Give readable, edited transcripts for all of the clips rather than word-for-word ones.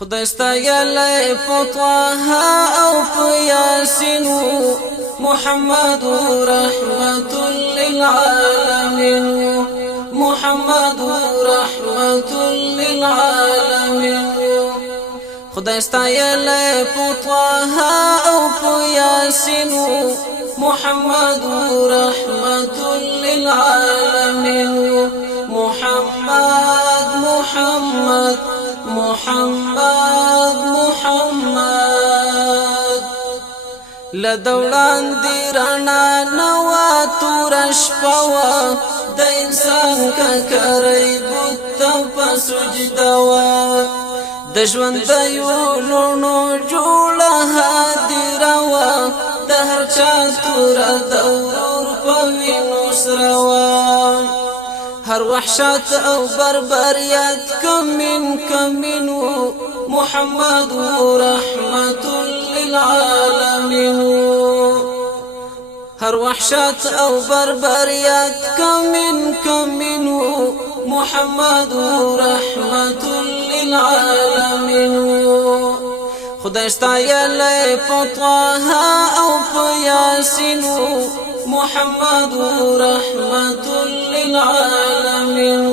خدای ستایلی په طه او په یاسین محمد رحمت للعالمین محمد رحمت للعالمین خدای ستایلی په طه او په یاسین محمد رحمت للعالمین محمد محمد محمد محمد لدولان دی رانا نوا تورش پوا د انسان کا کری بوت په سجدوا د ژوند د یولونو جوړه هدیروا د هر چا تور دور په وینو سروا هر وحشت او بربریت کمین محمد رحمت للعالمین هر وحشت او بربریت کمین محمد رحمت للعالمین خدای ستایلی په طه او په یاسین محمد رحمت للعالمین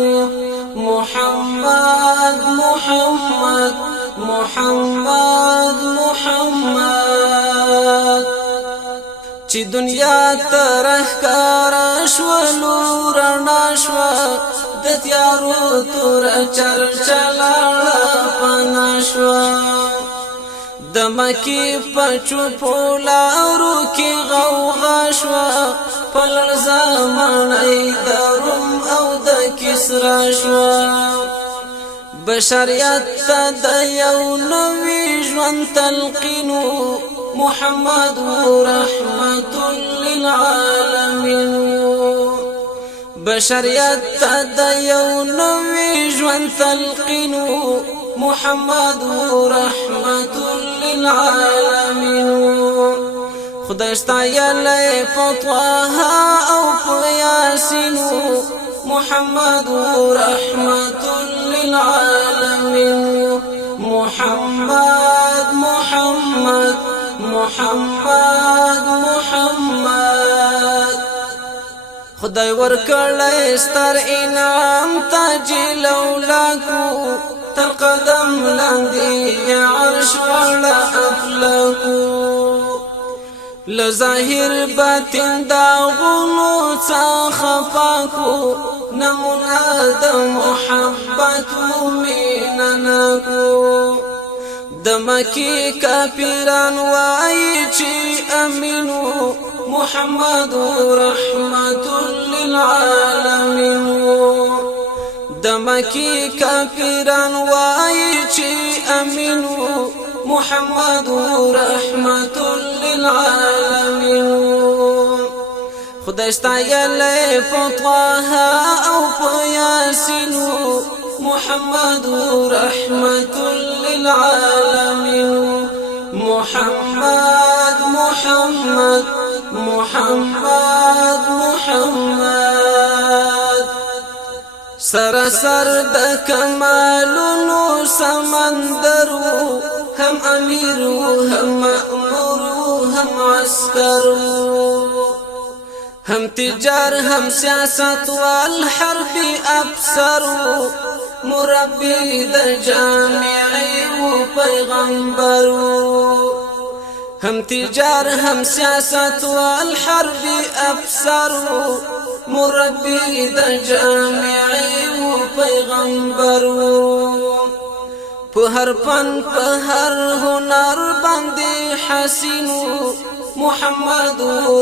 محمد محمد محمد محمد چې دنیا ترهکار شولو رڼا شوه د تیارو تور چرچلاړه پنا شوه د مکی پچو پولارو کی غوغا شوا پلر زمانای دروم او د کسرا شوا بشریت د یو نوی ژوند تلقینو محمد رحمت للعالمین بشریت د یو نوی ژوند تلقینو محمد رحمت للعالمین خدای ستایلی په طه او په یاسین محمد رحمت للعالمین محمد محمد محمد محمد خدای ورکړی ستر انعام تاج لولاکو تر قدم لاندې عرش والا افلاکو لظاهر باطن دا غلو څخه پاکو نمونه د محبت مؤمنانکو د مکی کافران وایي چې امینو محمد رحمت للعالمین د مکی کافران وایي چې امینو محمد رحمت للعالمین خدای ستایلی په طه او په یاسین محمد رحمت للعالمین محمد محمد محمد محمد سراسر د کمالونو سمندرو هم امیر هم مأمور هم عسكر هم تجار هم سیاست والحرب افسر مربی د جامعی و پیغمبر هم تجار هم سیاست والحرب افسر مربی د جامعی و پیغمبر په هر فن په هر هنر باندې حسین محمد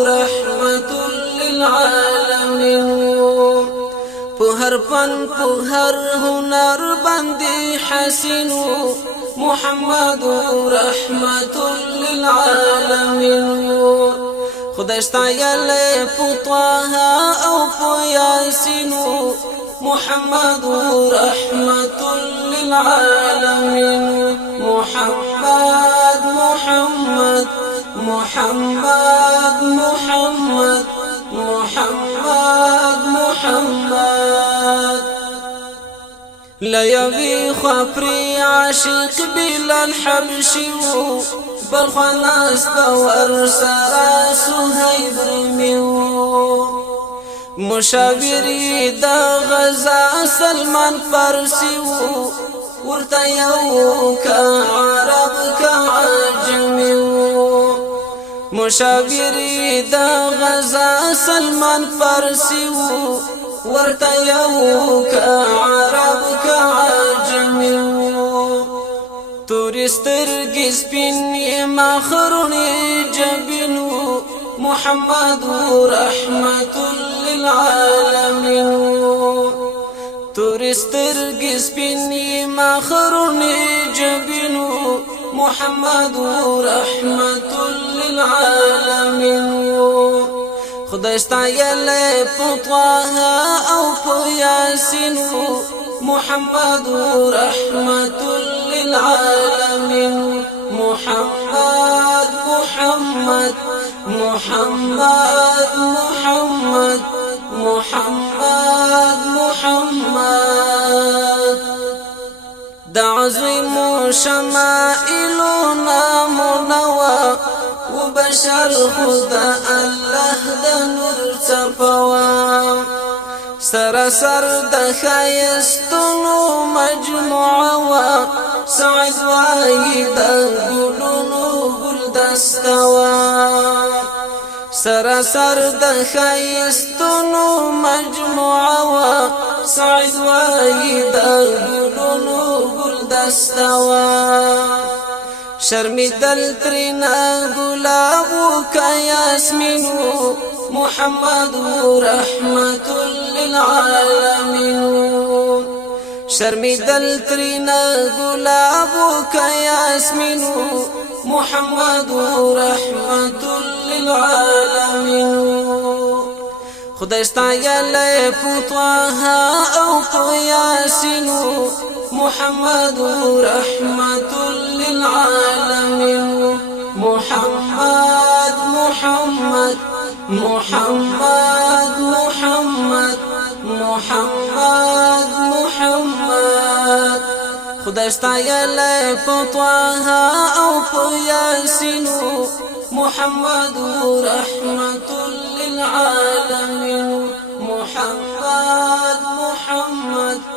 رحمت للعالمین په هر فن په هر هنر باندې حسین محمد رحمت للعالمین خدای ستایلی په طه او په یاسین محمد رحمت للعالمین محمد محمد محمد محمد محمد محمد ليوي خفري عاشق بلال حبشي بل خلاص باور سرا سهيب رميو مشاوري دا غزا سلمان فارسي ورتا يو كعرب كعجمي مشاوري دا غزا سلمان فارسي ورتا يو كعرب كعجمي تورسترگی سپینی مخرونی جبینو محمد رحمت للعالمین تورسترگی سپینی مخرونی جبینو محمد رحمت للعالمین خدای ستایلی په طه او په یاسین محمد رحمت للعالمين محمد محمد محمد محمد محمد محمد دعظيم شمائلنا منوى وبشر خدا الله دا نور تفوى سرسر د خایستونو مجموعه سعد وای د ګلونو ګلدستوا سرسر د خایستونو مجموعه سعد وای د ګلونو ګلدستوا شرمی دل ترنا گلابو کا یاسمینو محمد رحمت للعالمين شرمی دل ترنا گلابو کا یاسمینو محمد رحمت للعالمين خدای ستایلی په طه او په یاسینو محمد رحمت للعالمين محمد محمد محمد محمد محمد محمد خدای ستایلی په طه او په یاسینو محمد رحمت للعالمين محمد محمد